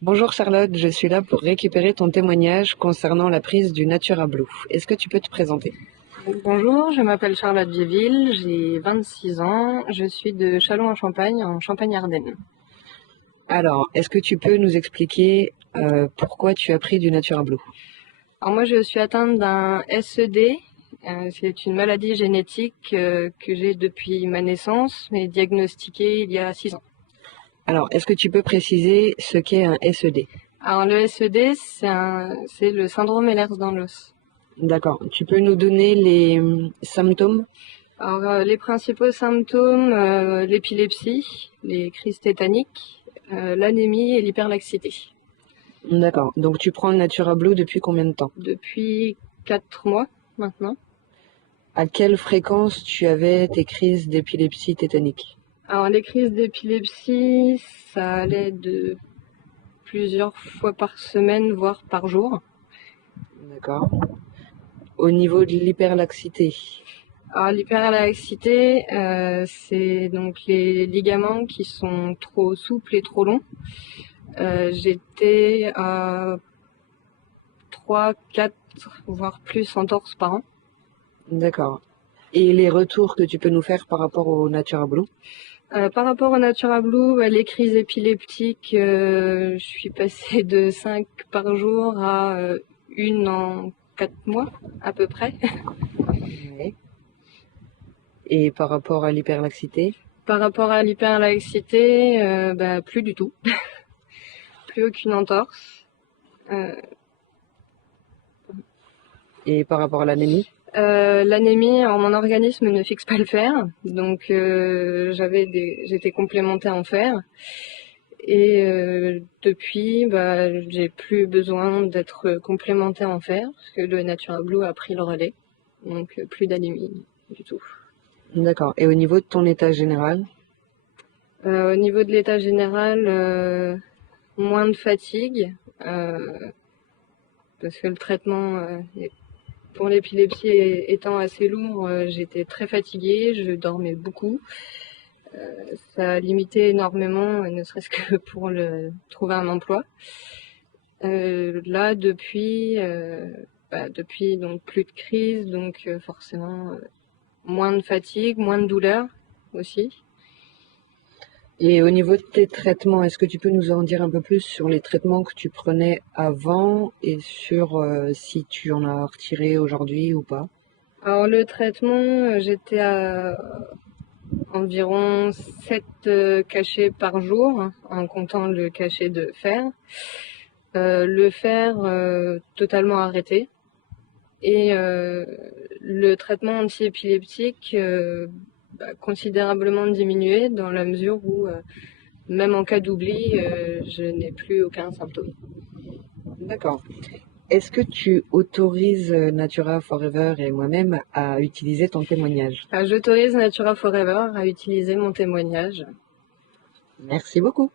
Bonjour Charlotte, je suis là pour récupérer ton témoignage concernant la prise du Natura Blue. Est-ce que tu peux te présenter? Bonjour, je m'appelle Charlotte Vieville, j'ai 26 ans, je suis de Châlons-en-Champagne, en Champagne-Ardenne. Alors, est-ce que tu peux nous expliquer pourquoi tu as pris du Natura Blue? Alors moi je suis atteinte d'un SED, c'est une maladie génétique que j'ai depuis ma naissance, mais diagnostiquée il y a 6 ans. Alors, est-ce que tu peux préciser ce qu'est un SED? Alors le SED, c'est le syndrome Ehlers-Danlos. D'accord. Tu peux nous donner les symptômes? Alors les principaux symptômes, l'épilepsie, les crises tétaniques, l'anémie et l'hyperlaxité. D'accord. Donc tu prends le Natura Blue depuis combien de temps? Depuis 4 mois maintenant. À quelle fréquence tu avais tes crises d'épilepsie tétanique? Alors les crises d'épilepsie, ça allait de plusieurs fois par semaine, voire par jour. D'accord. Au niveau de l'hyperlaxité? Alors l'hyperlaxité, c'est donc les ligaments qui sont trop souples et trop longs. J'étais à 3, 4, voire plus entorses par an. D'accord. Et les retours que tu peux nous faire par rapport au Natura Blue? Par rapport au Natura Blue, les crises épileptiques, je suis passée de 5 par jour à une en 4 mois à peu près. Ouais. Et par rapport à l'hyperlaxité? Par rapport à l'hyperlaxité, plus du tout. Plus aucune entorse. Et par rapport à l'anémie? L'anémie, alors mon organisme ne fixe pas le fer, donc j'étais complémentée en fer. Et depuis, j'ai plus besoin d'être complémentée en fer, parce que le Natura Blue a pris le relais. Donc plus d'anémie du tout. D'accord. Et au niveau de ton état général? Au niveau de l'état général, moins de fatigue, parce que le traitement pour l'épilepsie étant assez lourd, j'étais très fatiguée, je dormais beaucoup. Ça a limité énormément, ne serait-ce que pour trouver un emploi. Là, depuis donc plus de crise, donc forcément moins de fatigue, moins de douleur aussi. Et au niveau de tes traitements, est-ce que tu peux nous en dire un peu plus sur les traitements que tu prenais avant et sur si tu en as retiré aujourd'hui ou pas? Alors le traitement, j'étais à environ 7 cachets par jour, hein, en comptant le cachet de fer. Le fer totalement arrêté. Et le traitement antiépileptique considérablement diminué dans la mesure où même en cas d'oubli, je n'ai plus aucun symptôme. D'accord. Est-ce que tu autorises Natura Forever et moi-même à utiliser ton témoignage? J'autorise Natura Forever à utiliser mon témoignage. Merci beaucoup.